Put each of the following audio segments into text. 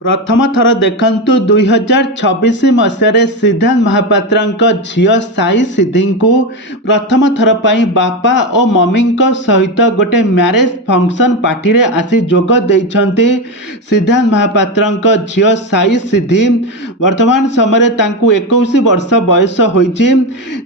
प्रथम थर देखंतु 2026 मसीह सिद्धांत महापात्र झील साई सिद्धि को प्रथम थर पर बापा और मम्मी सहित गोटे मैरेज फंक्शन पार्टी रे आसी जोग देइछंती। सिद्धांत महापात्र झील साई सिद्धि वर्तमान समय 21 वर्ष बयस होइछि।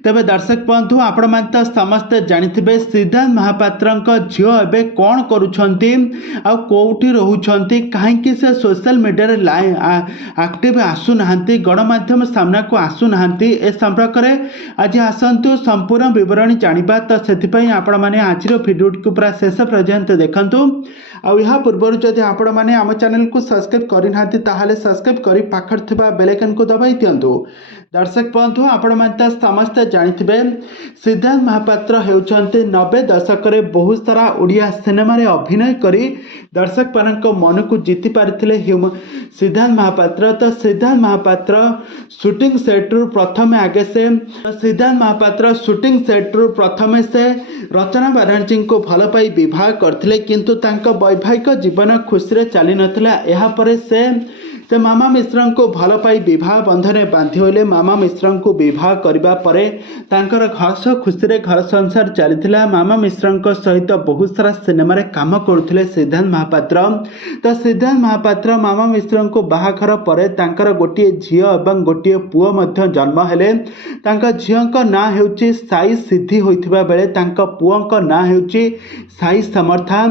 तेबे दर्शक बंधु आपण माने समस्ते जानिथिबे सिद्धांत महापात्र झील एबे कौन करूछंती आ कोउठी रहउछंती, काहेकि से सोशल मीडिया एक्टिव आसुना गणमाध्यम सामना को आसुना ए संपर्क में आज आसतु संपूर्ण विवरणी जाना। तो से आपण मैंने आज भिडियो को पूरा शेष पर्यंत देखु। आ पूर्व जदि आपण मैंने आम चैनल को सब्सक्राइब करना सब्सक्राइब कर पाखर बेल आइकन को दबाई दिंतु। दर्शक बंधु आपण मैंने समस्ते जानिथिबे सिद्धांत महापात्र हेउछंते 90 दशक रे बहुत सारा ओडिया सिनेमा रे अभिनय करी दर्शक मानक मन को जीति पारिथिले सिद्धांत महापात्र। तो सिद्धांत महापात्र शूटिंग सेट रु प्रथम आगे से सिद्धांत महापात्र शूटिंग सेट रु प्रथम से रचना बनर्जी को भल पाई विवाह करथिले, किंतु तांको वैवाहिक जीवन खुशी रे चली नथिला। एहा परे से मामा मिश्र को भल पाई विवाह बंधन बांधि होइले। मामा मिश्र को विवाह करबा परे तांकर हस खुशी रे घर संसार चलीथिला। मामा मिश्र सहित बहुत सारा सिनेमा रे काम करुथिले सिद्धांत महापात्र। तो सिद्धांत महापात्र मामा मिश्र को बाहाघर परे तांकर गोटे झियो एवं गोटे पुओ मध्य जन्म हेले। तांका झियोंक ना हेउची साई सिद्धि होइथिबा बेले तांका पुओंक ना हेउची साई समर्था।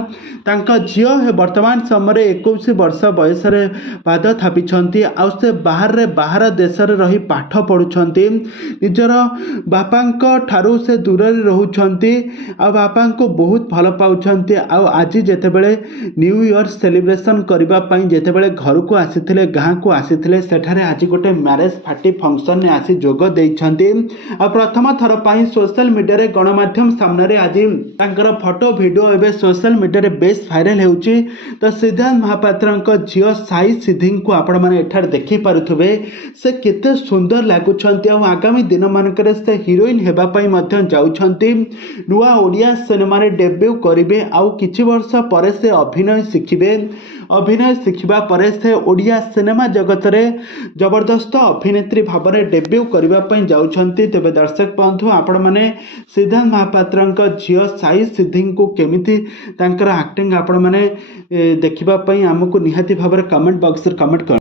तांका झियो वर्तमान समय 21 वर्ष बयस रे पाद थापिछंती। आ से बाहर देश रे रही पाठ पढुछंती। निजर बापांक ठारू से दूर रे रहउछंती आ बापांको बहुत भल पाउछंती। आ आज जेतेबेले न्यू ईयर सेलिब्रेशन करबा पई जेतेबेले घर को आसीथिले गाँ को आसीथिले सेठारे आज गोटे मैरेज पार्टी फंक्शन ने आसी जोग देइछंती। आ प्रथम थर पई सोशल मीडिया रे गणमाध्यम सामने रे आज तांकर फोटो वीडियो एबे सोशल मीडिया रे बेस वायरल हेउची। तो सिद्धांत महापात्र झियो साई सिद्धि को आपण माने एठार देखि पारुथबे से केते सुंदर लागुछंती। आ आगामी दिन मानकरे से हीरोइन हेबा पई मध्य जाउछंती। नुआ ओडिया सिनेमा रे डेब्यू करिवे। आ किछि वर्ष परे से अभिनय शिखिबे। अभिनय शिखिबा परे से ओडिया सिनेमा जगत रे जबरदस्त अभिनेत्री भाव में डेब्यू करबा पई जाउछंती। तेबे दर्शक बंधु आपण माने सिद्धांत महापात्र झियो साई सिद्धि को केमिति तांकर एक्टिंग आपण माने देखिबा पई हमकु निहाती भाव कमेंट बॉक्स रे कमेंट कर।